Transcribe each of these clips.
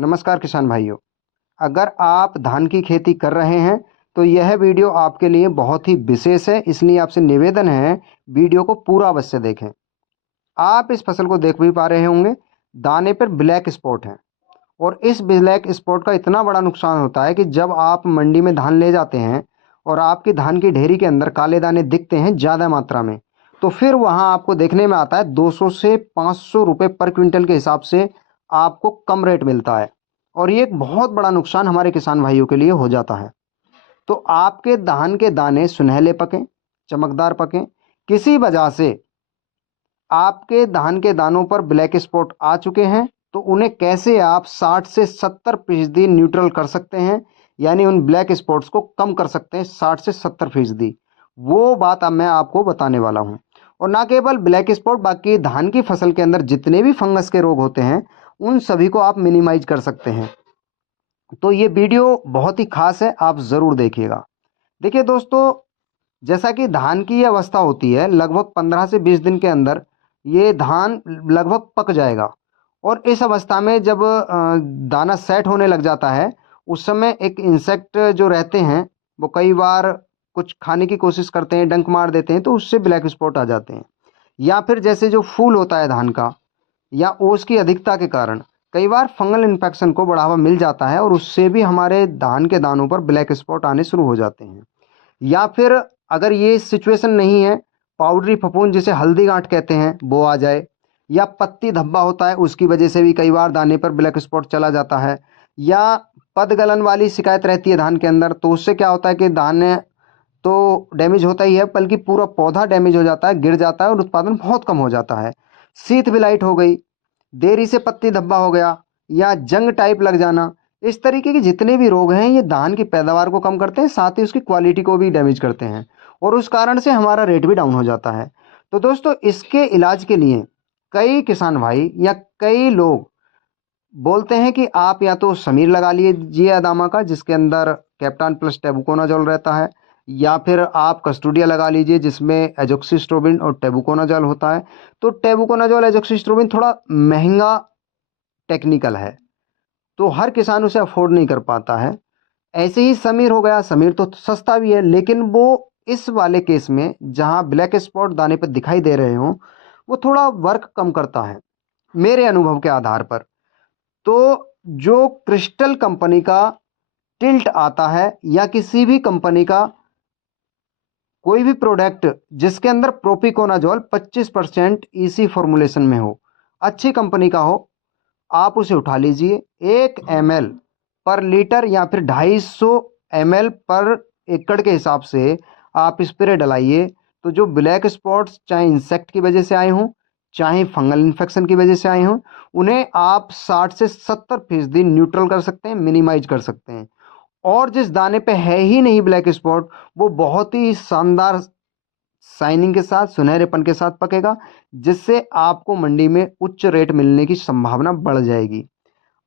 नमस्कार किसान भाइयों। अगर आप धान की खेती कर रहे हैं तो यह वीडियो आपके लिए बहुत ही विशेष है, इसलिए आपसे निवेदन है वीडियो को पूरा अवश्य देखें। आप इस फसल को देख भी पा रहे होंगे, दाने पर ब्लैक स्पॉट है और इस ब्लैक स्पॉट का इतना बड़ा नुकसान होता है कि जब आप मंडी में धान ले जाते हैं और आपकी धान की ढेरी के अंदर काले दाने दिखते हैं ज़्यादा मात्रा में, तो फिर वहाँ आपको देखने में आता है 200 से 500 रुपये पर क्विंटल के हिसाब से आपको कम रेट मिलता है और ये एक बहुत बड़ा नुकसान हमारे किसान भाइयों के लिए हो जाता है। तो आपके धान के दाने सुनहले पकें, चमकदार पकें, किसी वजह से आपके धान के दानों पर ब्लैक स्पॉट आ चुके हैं तो उन्हें कैसे आप 60 से 70% न्यूट्रल कर सकते हैं, यानी उन ब्लैक स्पॉट्स को कम कर सकते हैं 60 से 70%। वो बात अब मैं आपको बताने वाला हूं। और ना केवल ब्लैक स्पॉट, बाकी धान की फसल के अंदर जितने भी फंगस के रोग होते हैं उन सभी को आप मिनिमाइज कर सकते हैं। तो ये वीडियो बहुत ही खास है, आप ज़रूर देखिएगा। देखिए दोस्तों, जैसा कि धान की ये अवस्था होती है, लगभग 15 से 20 दिन के अंदर ये धान लगभग पक जाएगा और इस अवस्था में जब दाना सेट होने लग जाता है, उस समय एक इंसेक्ट जो रहते हैं वो कई बार कुछ खाने की कोशिश करते हैं, डंक मार देते हैं, तो उससे ब्लैक स्पॉट आ जाते हैं। या फिर जैसे जो फूल होता है धान का, या ओस की अधिकता के कारण कई बार फंगल इन्फेक्शन को बढ़ावा मिल जाता है और उससे भी हमारे धान के दानों पर ब्लैक स्पॉट आने शुरू हो जाते हैं। या फिर अगर ये सिचुएशन नहीं है, पाउडरी फफूंद जिसे हल्दी गांठ कहते हैं वो आ जाए, या पत्ती धब्बा होता है उसकी वजह से भी कई बार दाने पर ब्लैक स्पॉट चला जाता है, या पद गलन वाली शिकायत रहती है धान के अंदर, तो उससे क्या होता है कि धान तो डैमेज होता ही है बल्कि पूरा पौधा डैमेज हो जाता है, गिर जाता है और उत्पादन बहुत कम हो जाता है। शीत विलाइट हो गई, देरी से पत्ती धब्बा हो गया, या जंग टाइप लग जाना, इस तरीके के जितने भी रोग हैं ये धान की पैदावार को कम करते हैं, साथ ही उसकी क्वालिटी को भी डैमेज करते हैं और उस कारण से हमारा रेट भी डाउन हो जाता है। तो दोस्तों, इसके इलाज के लिए कई किसान भाई या कई लोग बोलते हैं कि आप या तो समीर लगा लीजिए अदामा का, जिसके अंदर कैप्टान प्लस टेबुकोनाजोल रहता है, या फिर आप कस्टोडिया लगा लीजिए जिसमें एजोक्सिस्ट्रोबिन और टेबुकोनाजोल होता है। तो टेबुकोनाजोल एजोक्सिस्ट्रोबिन थोड़ा महंगा टेक्निकल है, तो हर किसान उसे अफोर्ड नहीं कर पाता है। ऐसे ही समीर हो गया, समीर तो सस्ता भी है लेकिन वो इस वाले केस में जहां ब्लैक स्पॉट दाने पर दिखाई दे रहे हो वो थोड़ा वर्क कम करता है मेरे अनुभव के आधार पर। तो जो क्रिस्टल कंपनी का टिल्ट आता है या किसी भी कंपनी का कोई भी प्रोडक्ट जिसके अंदर प्रोपिकोनाजोल 25% ईसी फॉर्मुलेशन में हो, अच्छी कंपनी का हो, आप उसे उठा लीजिए। 1 ml पर लीटर या फिर 250 ml पर एकड़ के हिसाब से आप स्प्रे डलाइए। तो जो ब्लैक स्पॉट्स चाहे इंसेक्ट की वजह से आए हों, चाहे फंगल इन्फेक्शन की वजह से आए हों, उन्हें आप 60 से 70% न्यूट्रल कर सकते हैं, मिनिमाइज कर सकते हैं। और जिस दाने पे है ही नहीं ब्लैक स्पॉट, वो बहुत ही शानदार शाइनिंग के साथ, सुनहरेपन के साथ पकेगा, जिससे आपको मंडी में उच्च रेट मिलने की संभावना बढ़ जाएगी।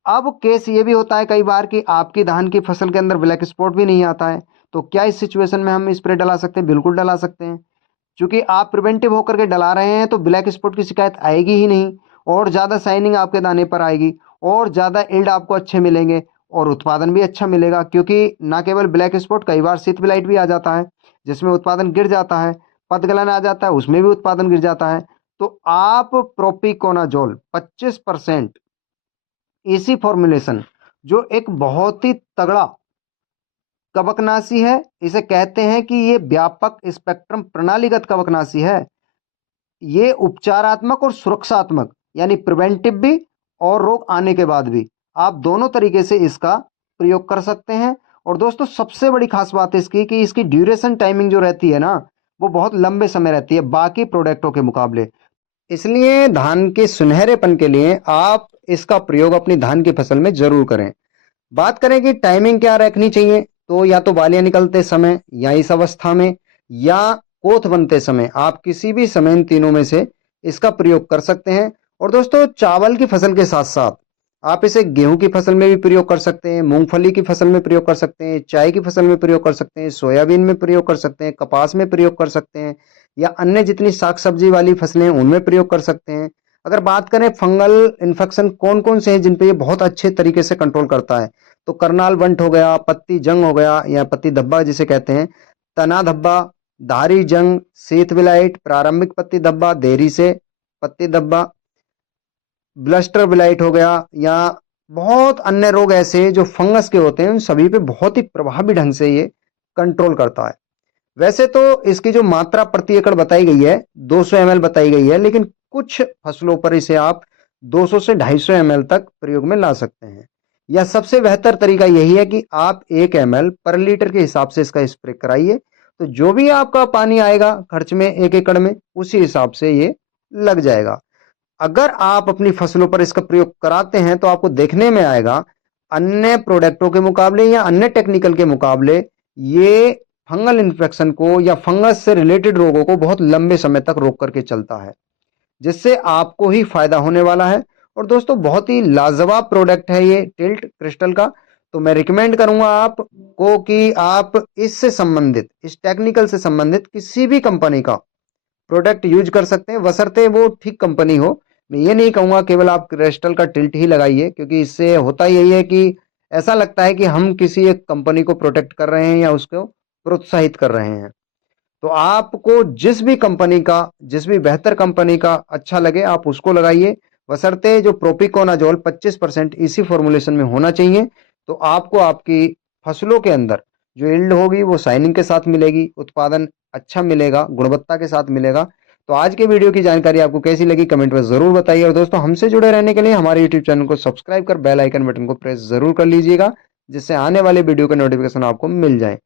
अब केस ये भी होता है कई बार कि आपकी धान की फसल के अंदर ब्लैक स्पॉट भी नहीं आता है, तो क्या इस सिचुएशन में हम स्प्रे डला सकते हैं? बिल्कुल डला सकते हैं। क्योंकि आप प्रिवेंटिव होकर के डला रहे हैं तो ब्लैक स्पॉट की शिकायत आएगी ही नहीं और ज़्यादा शाइनिंग आपके दाने पर आएगी और ज़्यादा यील्ड आपको अच्छे मिलेंगे और उत्पादन भी अच्छा मिलेगा। क्योंकि ना केवल ब्लैक स्पॉट, कई बार शीत विलाइट भी आ जाता है जिसमें उत्पादन गिर जाता है, पतगलन आ जाता है उसमें भी उत्पादन गिर जाता है। तो आप प्रोपिकोनाजोल 25% इसी फॉर्मुलेशन, जो एक बहुत ही तगड़ा कवकनाशी है, इसे कहते हैं कि ये व्यापक स्पेक्ट्रम प्रणालीगत कवकनाशी है। ये उपचारात्मक और सुरक्षात्मक, यानी प्रिवेंटिव भी और रोग आने के बाद भी, आप दोनों तरीके से इसका प्रयोग कर सकते हैं। और दोस्तों, सबसे बड़ी खास बात इसकी कि इसकी ड्यूरेशन टाइमिंग जो रहती है ना, वो बहुत लंबे समय रहती है बाकी प्रोडक्टों के मुकाबले। इसलिए धान के सुनहरेपन के लिए आप इसका प्रयोग अपनी धान की फसल में जरूर करें। बात करें कि टाइमिंग क्या रखनी चाहिए, तो या तो बालियां निकलते समय, या इस अवस्था में, या कोथ बनते समय, आप किसी भी समय इन तीनों में से इसका प्रयोग कर सकते हैं। और दोस्तों, चावल की फसल के साथ साथ आप इसे गेहूं की फसल में भी प्रयोग कर सकते हैं, मूंगफली की फसल में प्रयोग कर सकते हैं, चाय की फसल में प्रयोग कर सकते हैं, सोयाबीन में प्रयोग कर सकते हैं, कपास में प्रयोग कर सकते हैं, या अन्य जितनी साग सब्जी वाली फसलें हैं उनमें प्रयोग कर सकते हैं। अगर बात करें फंगल इन्फेक्शन कौन कौन से हैं जिन पे ये बहुत अच्छे तरीके से कंट्रोल करता है, तो करनाल बंट हो गया, पत्ती जंग हो गया या पत्ती धब्बा जिसे कहते हैं, तना धब्बा, धारी जंग, शीत विलाइट, प्रारंभिक पत्ती धब्बा, देरी से पत्ती धब्बा, ब्लस्टर ब्लाइट हो गया, या बहुत अन्य रोग ऐसे जो फंगस के होते हैं, उन सभी पे बहुत ही प्रभावी ढंग से ये कंट्रोल करता है। वैसे तो इसकी जो मात्रा प्रति एकड़ बताई गई है 200 ml बताई गई है, लेकिन कुछ फसलों पर इसे आप 200 से 250 ml तक प्रयोग में ला सकते हैं। या सबसे बेहतर तरीका यही है कि आप 1 ml पर लीटर के हिसाब से इसका स्प्रे कराइए, तो जो भी आपका पानी आएगा खर्च में 1 एकड़ में, उसी हिसाब से ये लग जाएगा। अगर आप अपनी फसलों पर इसका प्रयोग कराते हैं तो आपको देखने में आएगा अन्य प्रोडक्टों के मुकाबले या अन्य टेक्निकल के मुकाबले ये फंगल इन्फेक्शन को या फंगस से रिलेटेड रोगों को बहुत लंबे समय तक रोक करके चलता है, जिससे आपको ही फायदा होने वाला है। और दोस्तों बहुत ही लाजवाब प्रोडक्ट है ये टिल्ट क्रिस्टल का, तो मैं रिकमेंड करूंगा आपको कि आप इससे संबंधित, इस टेक्निकल से संबंधित किसी भी कंपनी का प्रोडक्ट यूज कर सकते हैं, बशर्ते वो ठीक कंपनी हो। मैं ये नहीं कहूंगा केवल आप क्रिस्टल का टिल्ट ही लगाइए, क्योंकि इससे होता यही है कि ऐसा लगता है कि हम किसी एक कंपनी को प्रोटेक्ट कर रहे हैं या उसको प्रोत्साहित कर रहे हैं। तो आपको जिस भी कंपनी का, जिस भी बेहतर कंपनी का अच्छा लगे आप उसको लगाइए, बशर्ते जो प्रोपिकोनाजोल 25% इसी फॉर्मुलेशन में होना चाहिए। तो आपको आपकी फसलों के अंदर जो यील्ड होगी वो शाइनिंग के साथ मिलेगी, उत्पादन अच्छा मिलेगा, गुणवत्ता के साथ मिलेगा। तो आज के वीडियो की जानकारी आपको कैसी लगी कमेंट में जरूर बताइए, और दोस्तों हमसे जुड़े रहने के लिए हमारे यूट्यूब चैनल को सब्सक्राइब कर बेल आइकन बटन को प्रेस जरूर कर लीजिएगा, जिससे आने वाले वीडियो का नोटिफिकेशन आपको मिल जाए।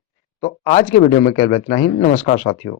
तो आज के वीडियो में केवल इतना ही। नमस्कार साथियों।